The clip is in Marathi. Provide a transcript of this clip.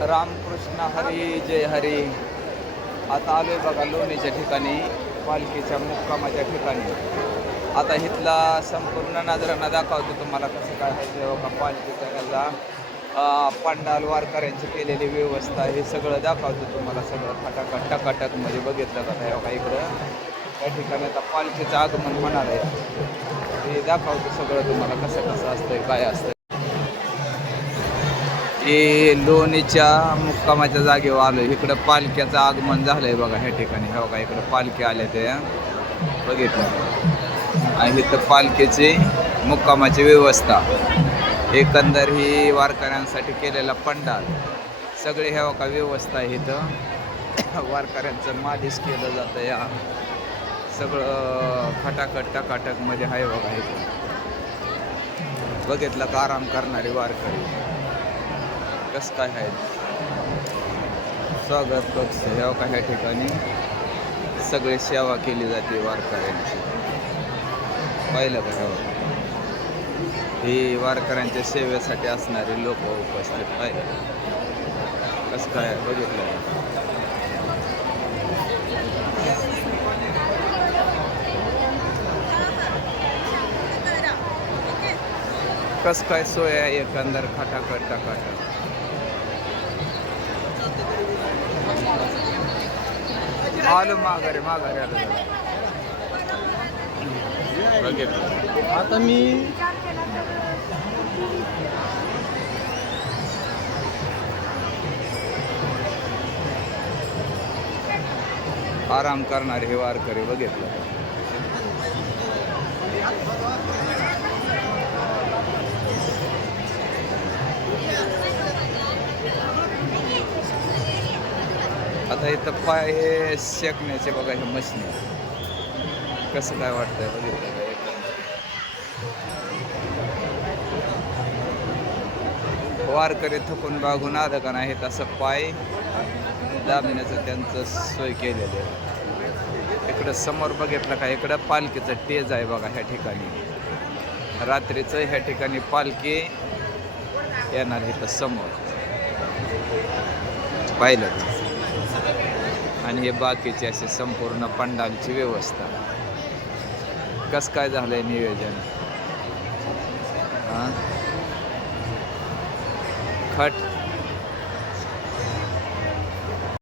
रामकृष्ण हरी जय हरी. आता आलोय बघा लोणीच्या ठिकाणी, पालखीच्या मुक्कामाच्या ठिकाणी. आता इथला संपूर्ण नजरांना दाखवतो तुम्हाला कसं काय आहे बघा. पालखीचा ह्याचा पंडाल वारकऱ्यांची केलेली व्यवस्था हे सगळं दाखवतो तुम्हाला. सगळं फटाकट टकाटकमध्ये बघितलं का बघा इकडं. त्या ठिकाणी आता पालखीचं आगमन होणार आहे, हे दाखवतो सगळं तुम्हाला कसं कसं असतंय काय असतंय. हे लोणीच्या मुक्कामाच्या जागेवर आलो. इकडं पालख्याचं आगमन झालंय बघा ह्या ठिकाणी. हे बघा इकडं पालखी आल्या ते बघितलं. आणि इथं पालखीची मुक्कामाची व्यवस्था, एकंदर ही वारकऱ्यांसाठी केलेला पंडाल, सगळे ह्या बघा व्यवस्था आहे इथं. वारकऱ्यांचं मालिश केलं जातं या सगळं खटाखट टकाटकमध्ये आहे बघा इथं. बघितलं का आराम करणारे वारकरी कसं काय आहे. स्वागत कक्ष ह्या काही ठिकाणी सगळी सेवा केली जाते वारकऱ्यांची. पाहिलं का ह्या ही वारकऱ्यांच्या सेवेसाठी असणारे लोक उपस्थित. पाहिलं कसं काय बघितलं. कसं काय सोय आहे एकंदर खटाखट टकाटक. आलो माघारी माघारी आलो बघितलं. आता मी आराम करणारे हे वारकरी बघितलं. आता इथं पाय हे शेकण्याचे बघा हे मशीन कसं काय वाटतंय बघितलं का. वारकरी थकून बागून आलं का नाही तसं पाय दाबण्याचं त्यांचं सोय केलेलं आहे. इकडं समोर बघितलं का इकडं पालखीचं टेज आहे बघा ह्या ठिकाणी. रात्रीचं ह्या ठिकाणी पालखी येणार इथं समोर पाहिलं. आणि हे बाकीची अशी संपूर्ण पंडालची व्यवस्था कसं काय झालंय नियोजन. खट